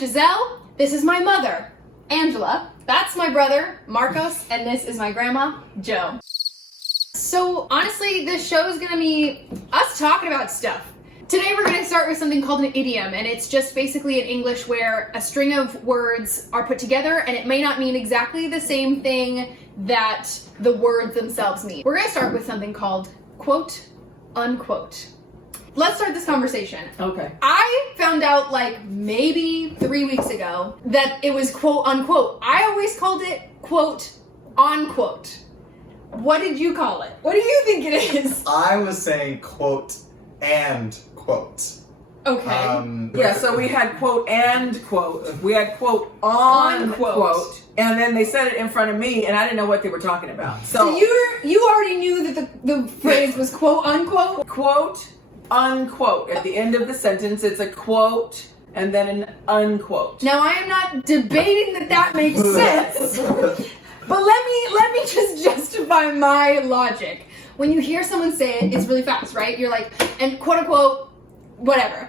Giselle. This is my mother, Angela. That's my brother, Marcos. And this is my grandma, Joe. So honestly, this show is gonna be us talking about stuff. Today we're gonna start with something called an idiom, and it's just basically in English where a string of words are put together and it may not mean exactly the same thing that the words themselves mean. We're gonna start with something called quote, unquote. Let's start this conversation. Okay. I found out like maybe 3 weeks ago that it was quote, unquote. I always called it quote, unquote. What did you call it? What do you think it is? I was saying quote and quote. Okay. Yeah, so we had quote and quote. We had quote on quote. And then they said it in front of me and I didn't know what they were talking about. So you already knew that the phrase was quote unquote? Quote unquote. At the end of the sentence it's a quote and then an unquote. Now I am not debating that makes sense. But let me just justify my logic. When you hear someone say it, it's really fast, right? You're like, and quote unquote whatever.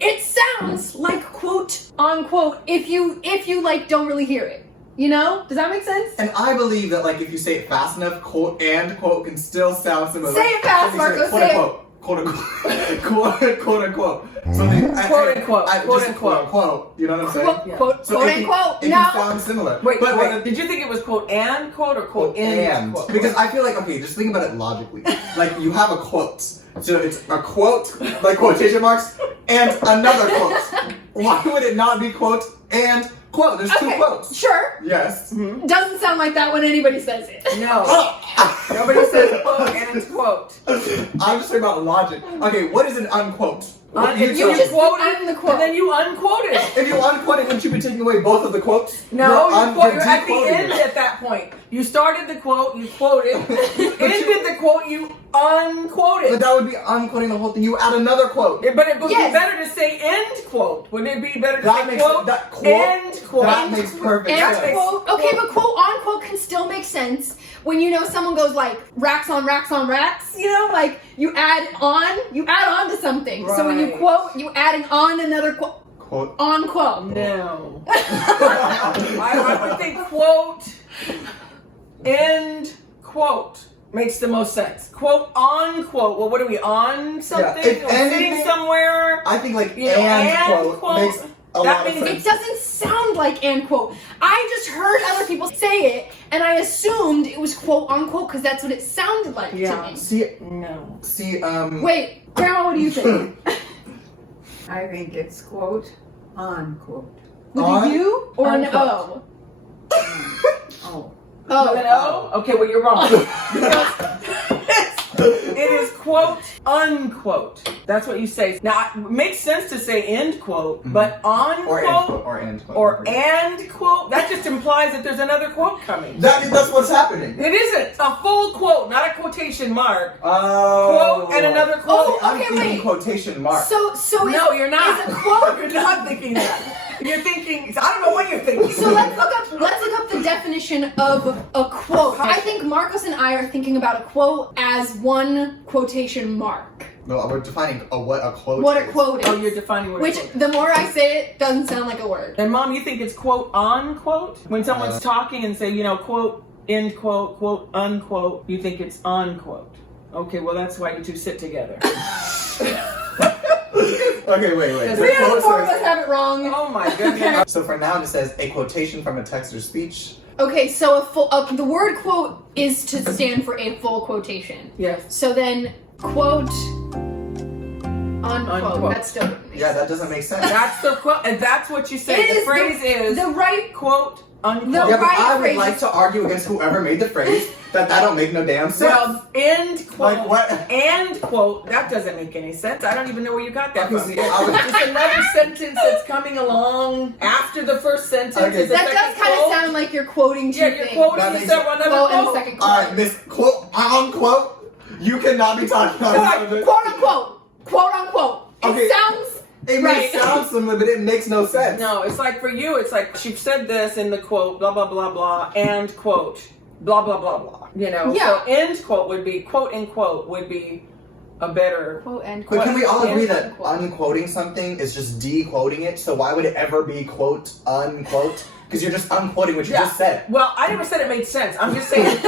It sounds like quote unquote if you like don't really hear it. You know? Does that make sense? And I believe that like if you say it fast enough, quote and quote can still sound similar. Say it fast, Marco. Say it. Quote unquote. Quote unquote. Something Quote unquote. Quote unquote. You know what I'm saying? Quote, quote, So quote it unquote. can No. sound similar. Wait, but did you think it was quote and quote or quote and quote? because I feel like, okay, just think about it logically. Like you have a quote. So it's a quote, like quotation marks, and another quote. Why would it not be quote and quote? There's two quotes. Sure. Yes. Mm-hmm. Doesn't sound like that when anybody says it. No. Nobody says quote and quote. I'm just talking about logic. Okay, what is an unquote? If you you just quote add it, the quote. and then you unquote it. If you unquote it, wouldn't you be taking away both of the quotes? No, you're at the dequoting end it. at that point. You started the quote, you quoted. You ended the quote, you unquoted. But that would be unquoting the whole thing. You add another quote. But it would Yes. be better to say end quote. Wouldn't it be better to That say makes quote, that quote. end quote? That makes perfect And sense. quote, okay, but quote unquote can still make sense when you know someone goes like racks on racks on racks, you know, like you add on to something. So when you Right. quote, you adding on another quote. Quote. On quote. No. I would think quote, end quote makes the most sense. Quote on quote. Well, what are we on something? If Or sitting anything- somewhere? I think like You know, and quote makes a that lot of means sense. It doesn't sound like and quote. I just heard other people say it and I assumed it was quote unquote because that's what it sounded like to Yeah. me. See, Wait, Grandma, what do you think? I think it's quote, unquote. With On? a U or an Unquote. Oh. O? With an O? Okay, well you're wrong. It is quote unquote. That's what you say. Now it makes sense to say end quote, but on or end quote quote or end quote or and quote, that just implies that there's another quote coming. That's what's happening. It isn't a full quote, not a quotation mark. Oh. Quote and another quote. I'm okay, thinking wait. quotation marks. So No, you're not. Is a quote? You're not thinking that. You're thinking. I don't know what you're thinking. So let's look up the definition of a quote. I think Marcos and I are thinking about a quote as one quotation mark. No, we're defining what a quote What is. a quote is. Oh, you're defining what. Which, a quote. the more I say it, doesn't sound like a word. And Mom, you think it's quote on quote when someone's talking and say, you know, quote end quote quote unquote. You think it's on quote. Okay, well that's why you two sit together. Okay, wait. The Three out quote of four of says- us have it wrong. Oh my goodness. So for now, it says a quotation from a text or speech. Okay, so the word quote is to stand for a full quotation. Yes. So then, quote, unquote. Unquote. That still doesn't make Yeah, sense. that doesn't make sense. That's the quote, and that's what you say. It The is phrase is the right. quote unquote. The Yeah, but right I would phrase like is- to argue against whoever made the phrase that don't make no damn sense. Well, end quote. Like what? And quote. That doesn't make any sense. I don't even know where you got that Okay, from. see, I was- Just another sentence that's coming along after the first sentence. Okay. Is the That does second kind of quote. sound like you're quoting two Yeah, you're things. quoting That the makes several another Quote and quote. second quote. Alright, Miss quote unquote. You cannot be talking So about like, quote unquote. Quote unquote. Okay. It sounds. It Right. may sound similar, but it makes no sense. No, it's like for you, it's like she said this in the quote, blah, blah, blah, blah, and quote, blah, blah, blah, blah. You know? Yeah. So end quote would be, quote and quote would be a better. Quote, end But quote. can we all agree End that quote. unquoting something is just de-quoting it? So why would it ever be quote unquote? Because you're just unquoting what you just said. Well, I never said it made sense. I'm just saying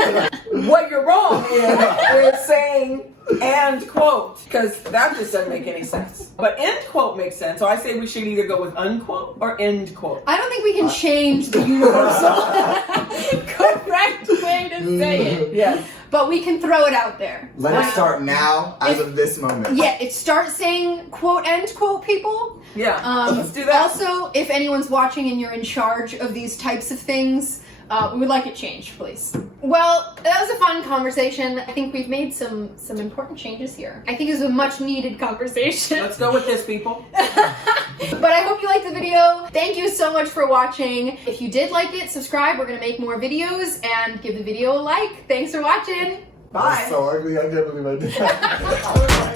what you're wrong is saying and quote, because that just doesn't make any sense. But end quote makes sense. So I say we should either go with unquote or end quote. I don't think we can change the universal correct way to say it. Yes. But we can throw it out there. Let it start now, as of this moment. Yeah, it starts saying quote, end quote, people. Yeah. Let's do that. Also, if anyone's watching and you're in charge of these types of things, we would like it changed, please. Well, that was a fun conversation. I think we've made some important changes here. I think it was a much needed conversation. Let's go with this, people. But I hope you liked the video. Thank you so much for watching. If you did like it, subscribe. We're gonna make more videos, and give the video a like. Thanks for watching. Bye. That's so ugly. I can't believe I did that.